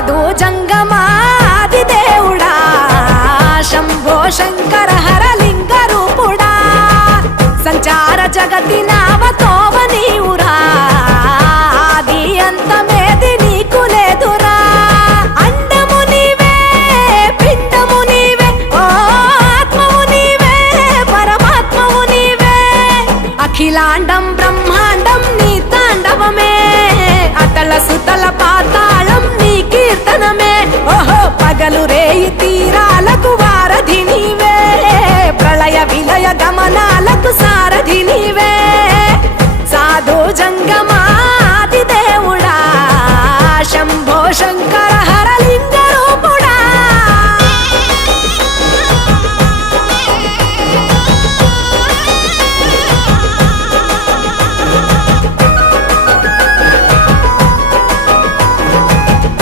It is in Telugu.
సాధు జంగమాది దేవుడా శంభో శంకర హరలింగ రూపుడా సంచార జగతి నావతోవ నీవురా ఆది అంతమేది నీకు లేదురా అండము నీవే పిండము నీవే ఓ ఆత్మవు నీవే పరమాత్మవు నీవే అఖిలాండం బ్రహ్మాండం నీ తాండవమే అతల సుతల పాతాళం నీ కీర్తనమే ఓహో పగలు రేయి తీరాలకు వారధి నీవే ప్రళయ విలయ గమనాలకు సారథి నీవే సాధు జంగమాది దేవుడా శంభో శంకర